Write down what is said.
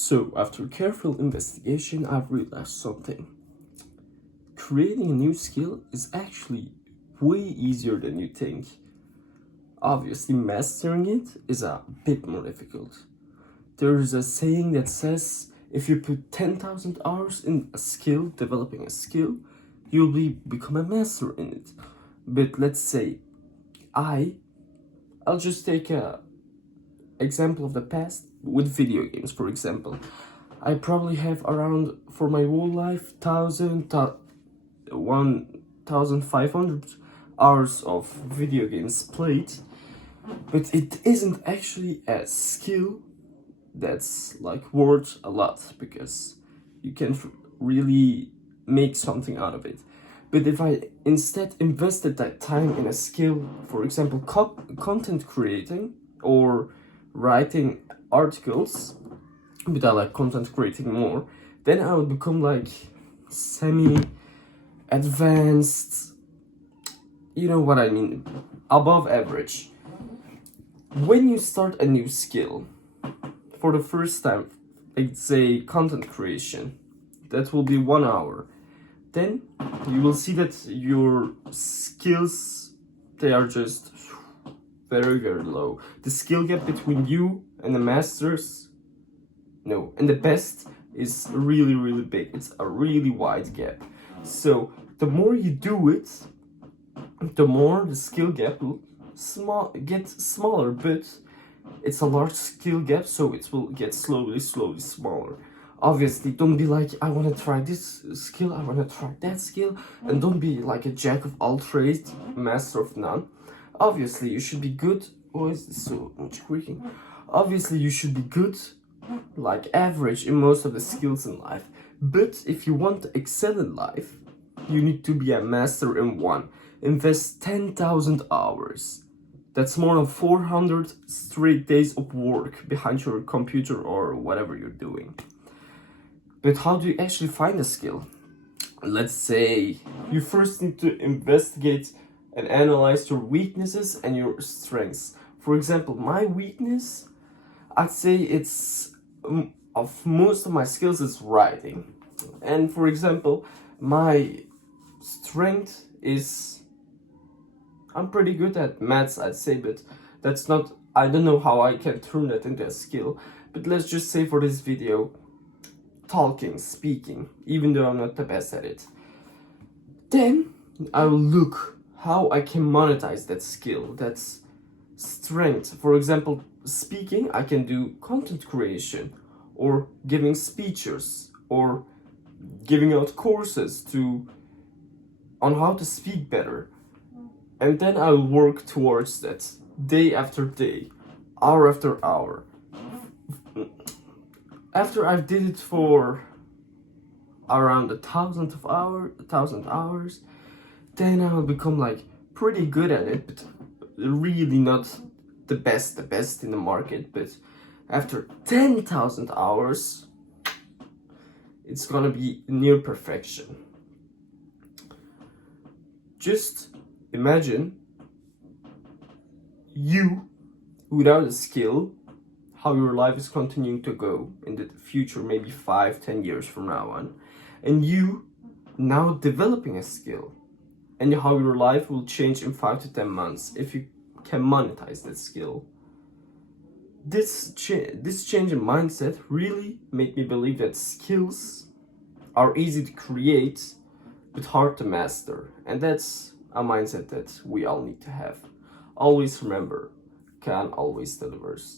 So, after careful investigation, I've realized something. Creating a new skill is actually way easier than you think. Obviously, mastering it is a bit more difficult. There's a saying that says if you put 10,000 hours in a skill, developing a skill, you'll become a master in it. But let's say I'll just take a example of the past with video games, for example. I probably have around, for my whole life, 1,500 hours of video games played, but it isn't actually a skill that's like worth a lot because you can really make something out of it. But if I instead invested that time in a skill, for example, content creating or writing articles, but I like content creating more, then I would become like semi advanced, you know what I mean, above average. When you start a new skill for the first time, like say content creation, that will be 1 hour, then you will see that your skills, they are just very low. The skill gap between you and the masters, no, and the best is really big. It's a really wide gap. So the more you do it, the more the skill gap will get smaller, but it's a large skill gap, so it will get slowly smaller. Obviously, don't be like, I want to try this skill, I want to try that skill, and don't be like a jack of all trades, master of none. Obviously, you should be good. Why is this so much creaking? Obviously, you should be good, like average in most of the skills in life. But if you want to excel in life, you need to be a master in one. Invest 10,000 hours. That's more than 400 straight days of work behind your computer or whatever you're doing. But how do you actually find a skill? Let's say you first need to investigate and analyze your weaknesses and your strengths. For example, my weakness, I'd say it's of most of my skills is writing. And for example, my strength is I'm pretty good at maths, I'd say, but that's not, I don't know how I can turn that into a skill. But let's just say for this video, talking, speaking, even though I'm not the best at it. Then I will look how I can monetize that skill, that's strength. For example, speaking, I can do content creation or giving speeches or giving out courses on how to speak better. And then I'll work towards that day after day, hour after hour. After I've did it for around 1,000 hours, then I will become like pretty good at it, but really not the best in the market. But after 10,000 hours, it's gonna be near perfection. Just imagine you without a skill, how your life is continuing to go in the future, maybe 5-10 years from now on, and you now developing a skill, and how your life will change in 5 to 10 months if you can monetize that skill. This change in mindset really made me believe that skills are easy to create but hard to master, and that's a mindset that we all need to have. Always remember, Khan always delivers.